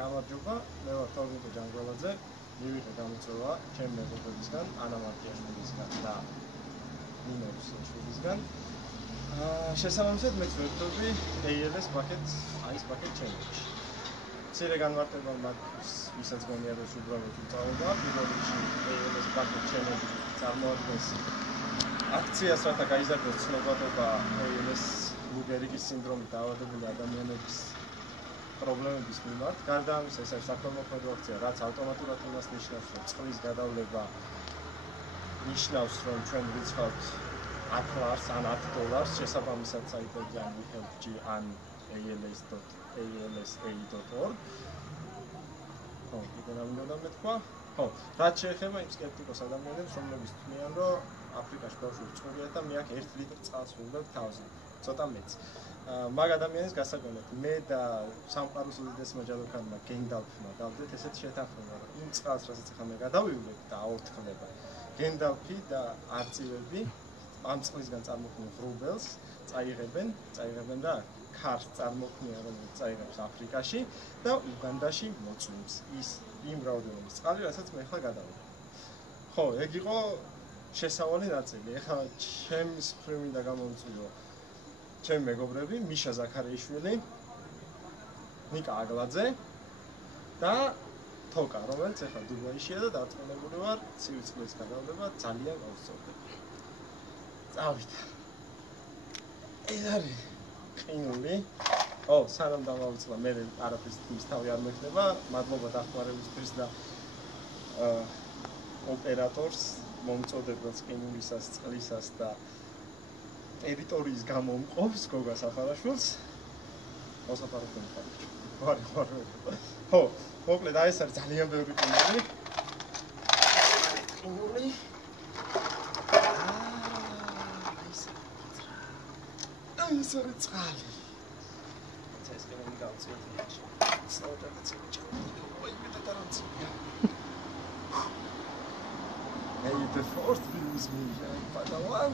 გამარჯობა, მე ვარ თორნიკო ჯანგველაძე, მივიღე გამოწვევა ჩემი მეგობრებისგან, ანა მარტიაშვილისგან და ნინო რუსაშვილისგან. შესაბამისად მეც ვერთობი ALS bucket ice bucket challenge. მცირე განმარტება მათ ვისაც გონია რომ უბრალოდ უწავება, პირველ რიგში ALS bucket challenge წარმოადგენს აქციას, რათა გაიზარდოს ცნობადობა ALS ლუ გერიგის სინდრომით დაავადებული ადამიანების პრობლემების მიმართ. გარდა ამისა, ეს არის საქველმოქმედო აქცია, რაც ავტომატურად იმას ნიშნავს, რომ წყლის გადავლება ნიშნავს, რომ ჩვენ ვიცხავთ 10 ლარს ან $10 შესაბამისად საიტებზე ან WeHelpG ან ALS.ALSA.org. იქიდან ამბობდა მეთქვა. რაც შეეხება იმ სკეპტიკოს ადამიანებს, რომლებიც თვლიან, რომ აფრიკაში ბავშვები წყურია და მე აქ 1 ლიტრი წყალს ვუღებ თავზე. ცოტა მეც. მაგ ადამიანის გასაგონად მე და სამყაროს უდიდესმა ჯადოქარმა გენდალფმა დავდეთ ესეთ შეთანხმება, რომ იმ წყალს, რასაც ახლა მე გადავივლებ და აორთქლება, გენდალფი და არწივები ამ წყლისგან წარმოქმნილ ღრუბელს წაიღებენ და ქარს წარმოქმნიან, რომელიც წაიღებს აფრიკაში და უგანდაში მოწვიმს იმ რაოდენობის წყალი, რასაც მე ახლა გადავიღებ. ხო, ეგ იყო შესავალი ნაწილი. ეხლა ჩემს მხრივ მინდა გამოვიწვიო ჩემი მეგობრები, მიშა ზაქარიაშვილი, ნიკა აგლაძე და თოკა, რომელიც ახლა დუბაიშია და დარწმუნებული ვარ, ცივი წყლის გადავლება ძალიან აუცილებელი. წავით. ეს არის ყინული. სანამ დავავიწყდა, მე არაფრის თქმის თავი არ მექნება. მადლობა დახმარებისთვის და ოპერატორს, მომწოდებელს ყინულისას, წყლისას და ტერიტორიის გამომყოფს გოგა სახარაშვილს. მოსაფაროდ ვარ. ხო, მოკლედ აი ეს არის ძალიან ბევრი ყინული. ეს არის წყალი. ეს კენები გავწევთ. საერთოდ ვაი მეტად არამცირია. Hey, the fourth view is me, Padawan.